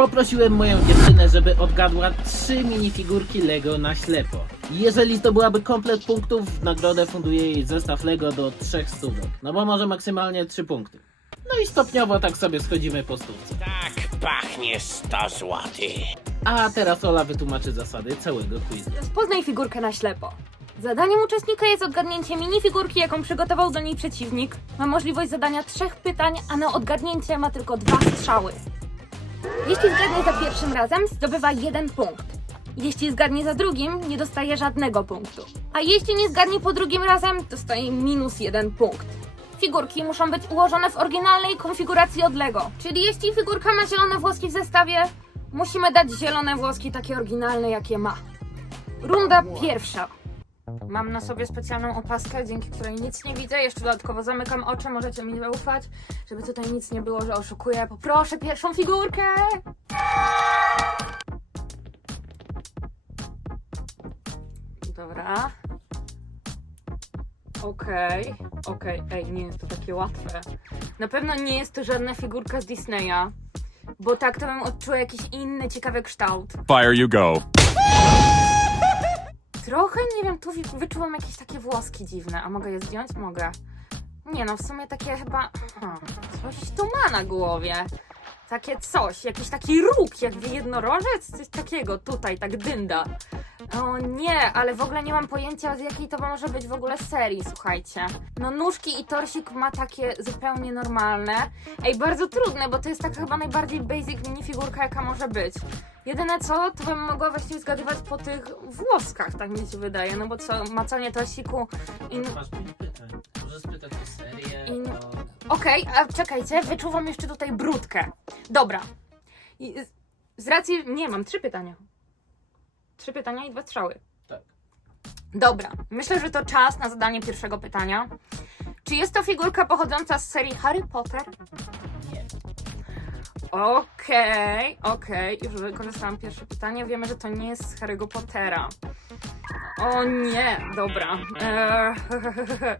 Poprosiłem moją dziewczynę, żeby odgadła trzy minifigurki Lego na ślepo. Jeżeli zdobyłaby komplet punktów, w nagrodę funduję jej zestaw Lego do trzech stówek. No bo może maksymalnie trzy punkty. No i stopniowo tak sobie schodzimy po stówce. Tak pachnie 100 złotych. A teraz Ola wytłumaczy zasady całego quizu. Rozpoznaj figurkę na ślepo. Zadaniem uczestnika jest odgadnięcie minifigurki, jaką przygotował do niej przeciwnik. Ma możliwość zadania trzech pytań, a na odgadnięcie ma tylko dwa strzały. Jeśli zgadnie za pierwszym razem, zdobywa jeden punkt. Jeśli zgadnie za drugim, nie dostaje żadnego punktu. A jeśli nie zgadnie po drugim razem, dostaje minus jeden punkt. Figurki muszą być ułożone w oryginalnej konfiguracji od Lego. Czyli jeśli figurka ma zielone włoski w zestawie, musimy dać zielone włoski takie oryginalne, jakie ma. Runda pierwsza. Mam na sobie specjalną opaskę, dzięki której nic nie widzę. Jeszcze dodatkowo zamykam oczy, możecie mi zaufać, żeby tutaj nic nie było, że oszukuję. Poproszę pierwszą figurkę! Dobra. Okej, okej, ej, nie jest to takie łatwe. Na pewno nie jest to żadna figurka z Disneya, bo tak to bym odczuła jakiś inny ciekawy kształt. Fire you go. Trochę, nie wiem, tu wyczułam jakieś takie włoski dziwne. A mogę je zdjąć? Mogę. Nie no, w sumie takie chyba... Coś tu ma na głowie. Takie coś, jakiś taki róg, jakby jednorożec, coś takiego tutaj, tak dynda. O nie, ale w ogóle nie mam pojęcia z jakiej to może być w ogóle serii, słuchajcie. No nóżki i torsik ma takie zupełnie normalne. Ej, bardzo trudne, bo to jest taka chyba najbardziej basic minifigurka jaka może być. Jedyne co, to bym mogła właściwie zgadywać po tych włoskach, tak mi się wydaje, no bo co, macanie torsiku i... Masz pięć pytań. Możesz spytać o serię, I- o... Okej, a czekajcie, wyczuwam jeszcze tutaj brudkę. Dobra. I z- z racji... Nie, mam trzy pytania. Trzy pytania i dwa strzały. Tak. Dobra, myślę, że to czas na zadanie pierwszego pytania. Czy jest to figurka pochodząca z serii Harry Potter? Okej, okej, już wykorzystałam pierwsze pytanie. Wiemy, że to nie jest z Harry'ego Pottera. O nie, dobra. Eee,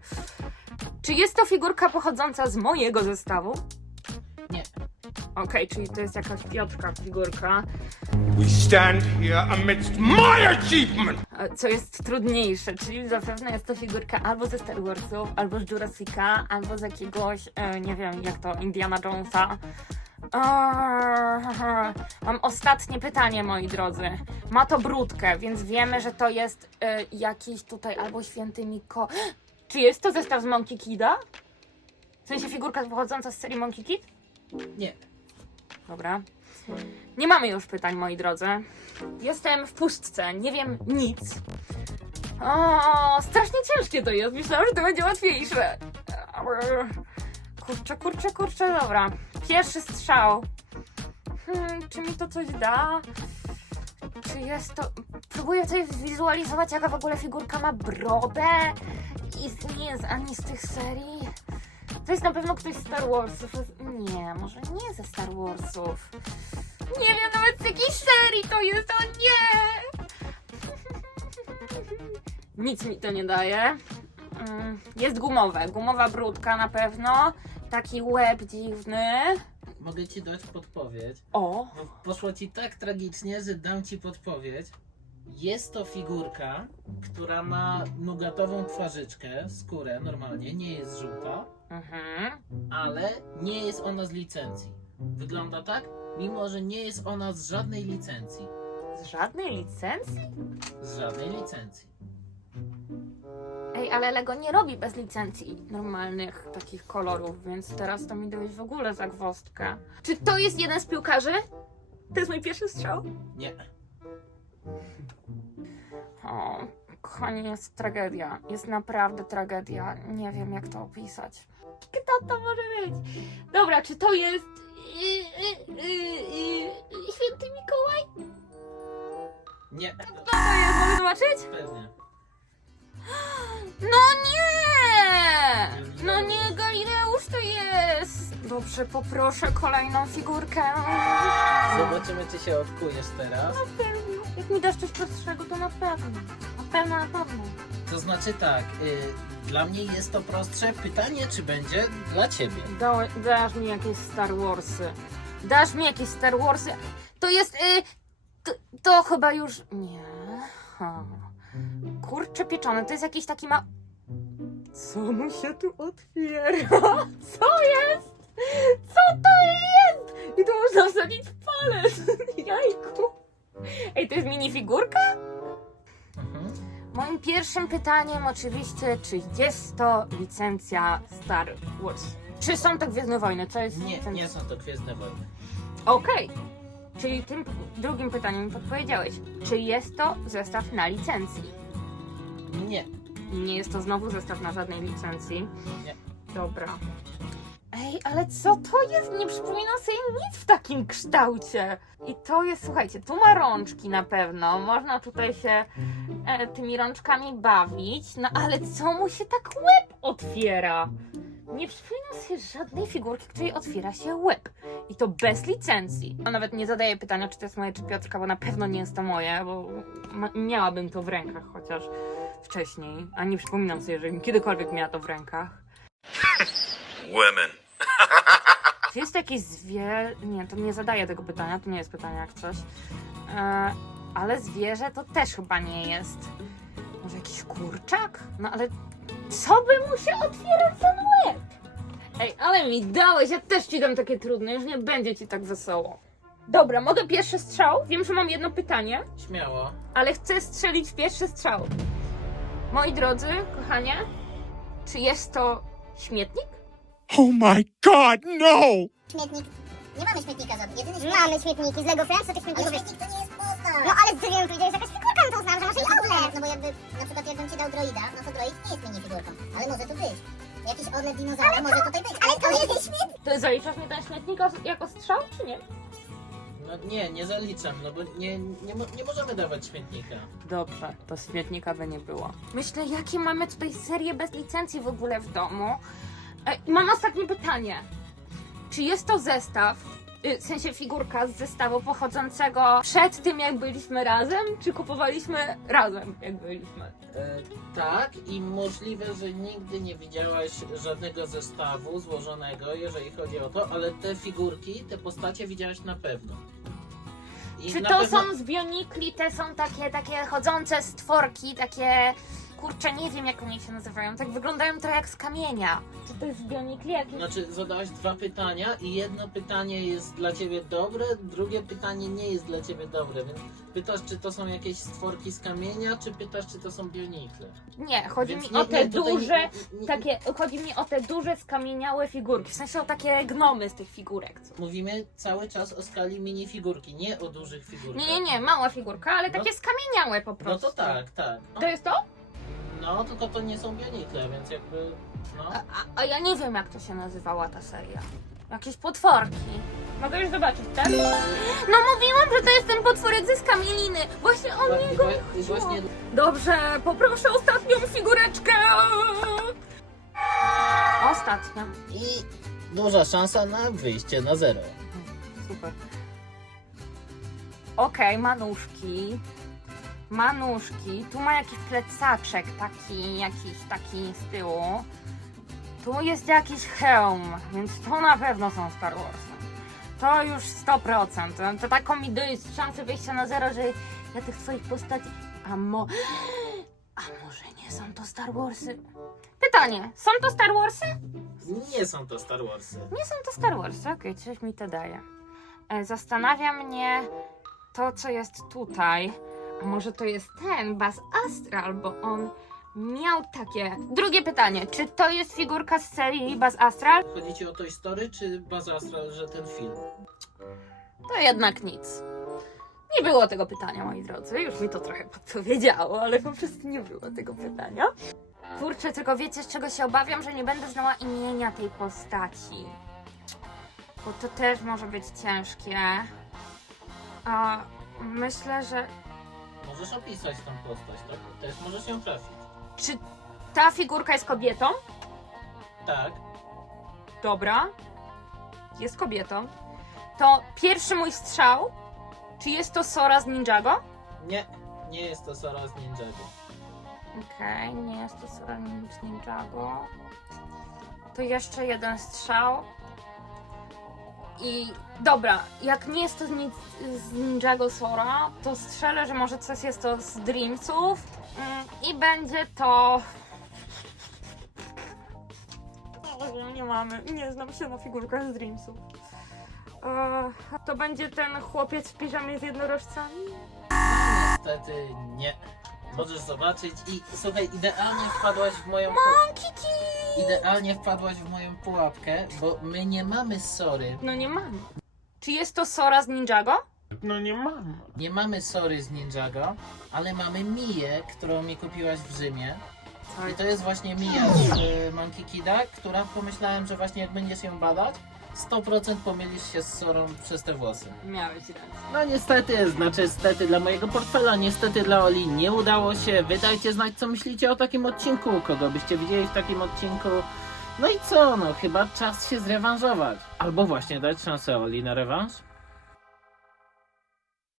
Czy jest to figurka pochodząca z mojego zestawu? Nie. Okej, czyli to jest jakaś Piotrka figurka, We stand here amidst my achievement. e, co jest trudniejsze, czyli zapewne jest to figurka albo ze Star Warsów, albo z Jurassica, albo z jakiegoś, e, nie wiem, jak to, Indiana Jonesa. Mam ostatnie pytanie, moi drodzy. Ma to brudkę, więc wiemy, że to jest e, jakiś tutaj albo święty Miko. Czy jest to zestaw z Monkey Kida? W sensie figurka pochodząca z serii Monkey Kid? Nie. Dobra. Nie mamy już pytań, moi drodzy. Jestem w pustce, nie wiem nic. O, strasznie ciężkie to jest. Myślałam, że to będzie łatwiejsze. Kurczę, kurczę, kurczę, dobra. Pierwszy strzał. Hmm, czy mi to coś da? Czy jest to... Próbuję tutaj wizualizować, jaka w ogóle figurka ma brodę. I nie jest ani z tych serii. To jest na pewno ktoś z Star Warsów. Nie, może nie ze Star Warsów. Nie wiem nawet z jakiej serii to jest, o nie! Nic mi to nie daje. Mm, Jest gumowe, gumowa brudka na pewno. Taki łeb dziwny. Mogę ci dać podpowiedź. O, Bo poszło ci tak tragicznie, że dam ci podpowiedź. Jest to figurka, która ma nugatową twarzyczkę, skórę normalnie, nie jest żółta, mhm. ale nie jest ona z licencji. Wygląda tak, mimo że nie jest ona z żadnej licencji. Z żadnej licencji? Z żadnej licencji. Ej, ale Lego nie robi bez licencji normalnych takich kolorów, więc teraz to mi dałeś w ogóle zagwozdkę. Czy to jest jeden z piłkarzy? To jest mój pierwszy strzał. Nie. O, kochani, jest tragedia. Jest naprawdę tragedia. Nie wiem, jak to opisać. Kto to może być? Dobra, czy to jest. y, y, y, y, Święty Mikołaj? Nie. Kto to jest? Mogę zobaczyć? Pewnie. Dobrze, poproszę kolejną figurkę. Zobaczymy, czy się odkujesz teraz. Na pewno. Jak mi dasz coś prostszego, to na pewno. Na pewno, na pewno. To znaczy tak, y, dla mnie jest to prostsze pytanie, czy będzie dla ciebie. Da, dasz mi jakieś Star Warsy. Dasz mi jakieś Star Warsy. To jest. Y, to, to chyba już. Nie. Ha. Kurcze pieczone, to jest jakiś taki ma. Co mu się tu otwiera? Minifigurka? Mhm. Moim pierwszym pytaniem oczywiście, czy jest to licencja Star Wars? Czy są to Gwiezdne Wojny? Co jest Nie, licencja? nie są to Gwiezdne Wojny. Okej. Czyli tym drugim pytaniem mi podpowiedziałeś. Czy jest to zestaw na licencji? Nie. I nie jest to znowu zestaw na żadnej licencji. Nie. Dobra. Ej, ale co to jest? Nie przypominam sobie nic w takim kształcie. I to jest, słuchajcie, tu ma rączki na pewno. Można tutaj się e, tymi rączkami bawić. No ale co mu się tak łeb otwiera? Nie przypominam sobie żadnej figurki, której otwiera się łeb. I to bez licencji. A nawet nie zadaję pytania, czy to jest moje, czy Piotrka, bo na pewno nie jest to moje, bo miałabym to w rękach chociaż wcześniej. A nie przypominam sobie, żebym kiedykolwiek miała to w rękach. Women. Czy jest jakieś zwierzę? Nie, to nie zadaję tego pytania, to nie jest pytanie jak coś. E, ale zwierzę to też chyba nie jest. Może jakiś kurczak? No ale co by mu się otwierał ten łeb? Ej, ale mi dałeś, ja też ci dam takie trudne, już nie będzie ci tak wesoło. Dobra, mogę pierwszy strzał? Wiem, że mam jedno pytanie, Śmiało. ale chcę strzelić pierwszy strzał. Moi drodzy, kochanie, czy jest to śmietnik? Oh my god, no! Śmietnik. Nie mamy śmietnika żadnego. Jedyny śmietnik. Mamy śmietniki. Z Lego Friends to tych śmietników jest... śmietnik to nie jest postać. No ale z wiem, powiedziałeś jakaś figurka, no to uznałam, że masz jej odlew. No bo jakby, na przykład jakbym ci dał droida, no to droid nie jest minifigurką. Ale może to być. Jakiś odlew dinozaura może tutaj być. Ale to jest śmietnik. To zaliczasz mi ten śmietnik os- jako strzał, czy nie? No nie, nie zaliczam, no bo nie, nie, mo- nie możemy dawać śmietnika. Dobrze, to śmietnika by nie było. Myślę, jakie mamy tutaj serie bez licencji w ogóle w domu. E, mam ostatnie pytanie. Czy jest to zestaw, y, w sensie figurka z zestawu pochodzącego przed tym, jak byliśmy razem, czy kupowaliśmy razem, jak byliśmy? E, tak, i możliwe, że nigdy nie widziałaś żadnego zestawu złożonego, jeżeli chodzi o to, ale te figurki, te postacie widziałaś na pewno. I Czy na to pewno- są z Bionikli, te są takie, takie chodzące stworki, takie... Kurczę, nie wiem jak one się nazywają, tak wyglądają trochę jak z kamienia. Czy to jest Bionikli jakiś? Znaczy, zadałaś dwa pytania i jedno pytanie jest dla ciebie dobre, drugie pytanie nie jest dla ciebie dobre, więc pytasz, czy to są jakieś stworki z kamienia, czy pytasz, czy to są bionikle. Nie, chodzi Więc mi o te tutaj duże, nie- nie- takie, chodzi mi o te duże skamieniałe figurki, w sensie o takie gnomy z tych figurek. Mówimy cały czas o skali minifigurki, nie o dużych figurkach. Nie, nie, nie, mała figurka, ale No- takie skamieniałe po No prostu. to tak, tak. No, To jest to? No tylko to nie są bionikle, więc jakby, no. A, a, a ja nie wiem jak to się nazywała ta seria. Jakieś potworki. Mogę już zobaczyć, tak? No mówiłam, że to jest ten potworek ze skamieliny. Właśnie o I niego mi chodziło. właśnie Dobrze, poproszę ostatnią figureczkę. Ostatnia. i duża szansa na wyjście na zero. Super. Okej, ma nóżki. Ma nóżki. Tu ma jakiś plecaczek taki, jakiś taki z tyłu. Tu jest jakiś hełm, więc to na pewno są Star Warsy. To już 100%. To, to taką mi daje szansę wyjścia na zero, że ja tych swoich postaci... A mo... A może nie są to Star Warsy? Pytanie, są to Star Warsy? Nie są to Star Warsy. Nie są to Star Wars, okej, coś mi to daje. E, Zastanawia mnie to, co jest tutaj. A może to jest ten Baz Astral, bo on miał takie. Drugie pytanie, czy to jest figurka z serii Baz Astral? Chodzi ci o Toy Story, czy Baza Astral, że ten film? To jednak nic. Nie było tego pytania, moi drodzy. Już mi to trochę podpowiedziało, ale po prostu nie było tego pytania. Kurczę, tylko wiecie, z czego się obawiam, że nie będę znała imienia tej postaci. Bo to też może być ciężkie. A myślę, że. Możesz opisać tą postać, tak? Też możesz ją trafić. Czy ta figurka jest kobietą? Tak. Dobra. Jest kobietą. To pierwszy mój strzał. Czy jest to Sora z Ninjago? Nie, nie jest to Sora z Ninjago. Okej, nie jest to Sora z Ninjago. To jeszcze jeden strzał. I dobra, jak nie jest to z, nic, z Ninjago Sora, to strzelę, że może coś jest to z Dreamsów mm, i będzie to... Nie mamy, nie znam się na figurkach z Dreamsów. Eee, to będzie ten chłopiec w piżamie z jednorożcami? Niestety nie. Możesz zobaczyć i słuchaj, idealnie wpadłaś w moją... Kiki! Idealnie wpadłaś w moją pułapkę, bo my nie mamy Sory. No nie mamy. Czy jest to Sora z Ninjago? No nie mam. Nie mamy Sory z Ninjago, ale mamy Miję, którą mi kupiłaś w Rzymie. I to jest właśnie Mija z y, Monkey Kida, która pomyślałem, że właśnie jak będziesz ją badać, 100% pomylisz się z Sorą przez te włosy. Miałeś rację. No niestety, znaczy stety dla mojego portfela, niestety dla Oli nie udało się. Wydajcie znać co myślicie o takim odcinku, kogo byście widzieli w takim odcinku. No i co, no chyba czas się zrewanżować. Albo właśnie dać szansę Oli na rewanż.